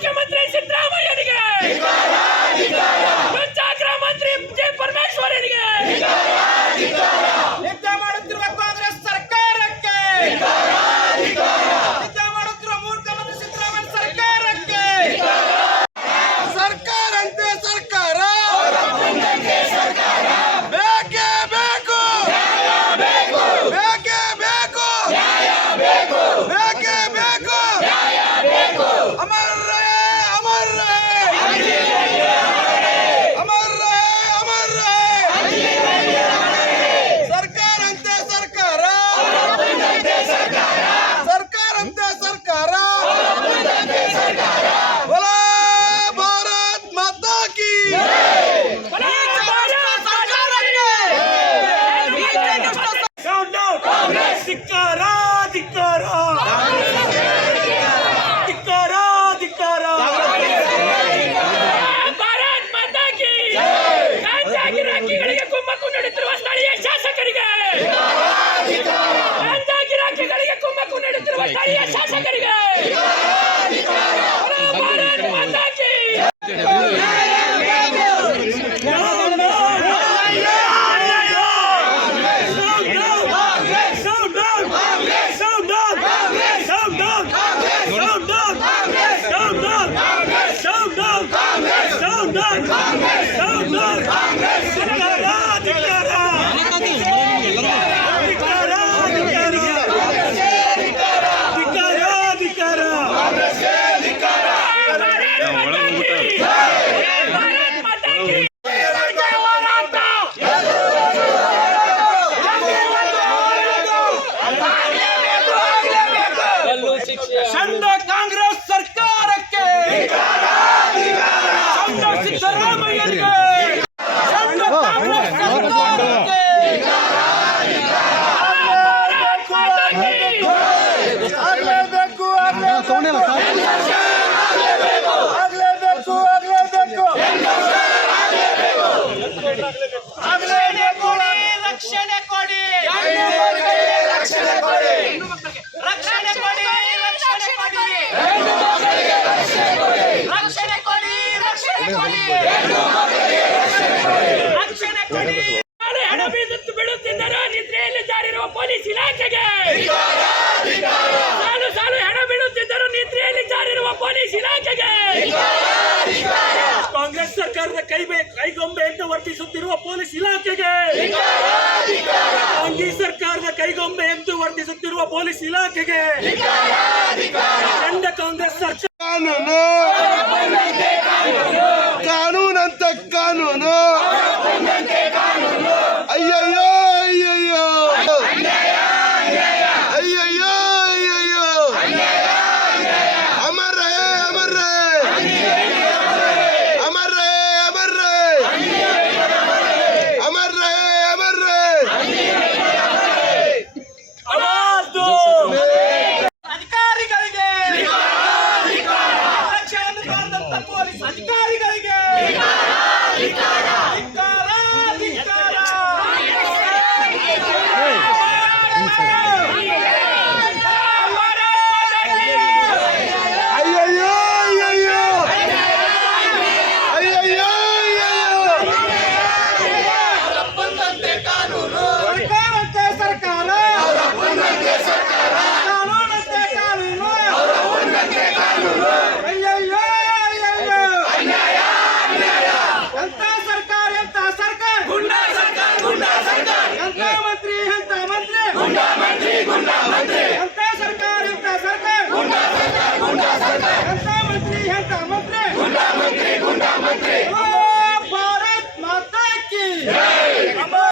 que me জিন্দাবাদ ಬಿಡುತ್ತಿದ್ದರು ನಿದ್ರೆಯಲ್ಲಿ ಜಾರಿರುವ police ಇಲಾಖೆಗೆ ಸಾಲು ಸಾಲು ಹಣ ಬಿಡುತ್ತಿದ್ದರು ನಿದ್ರೆಯಲ್ಲಿ ಜಾರಿರುವ ಪೊಲೀಸ್ ಇಲಾಖೆಗೆ ಕಾಂಗ್ರೆಸ್ ಸರ್ಕಾರದ ಕೈ ಕೈಗೊಂಬೆ ಎಂದು ವರ್ತಿಸುತ್ತಿರುವ ಪೊಲೀಸ್ ಇಲಾಖೆಗೆ! ಕಾಂಗ್ರೆಸ್ ಸರ್ಕಾರದ ಕೈಗೊಂಬೆ ಎಂದು ವರ್ತಿಸುತ್ತಿರುವ ಪೊಲೀಸ್ ಇಲಾಖೆಗೆ! ಕಾಂಗ್ರೆಸ್ ಸರ್ಕಾರ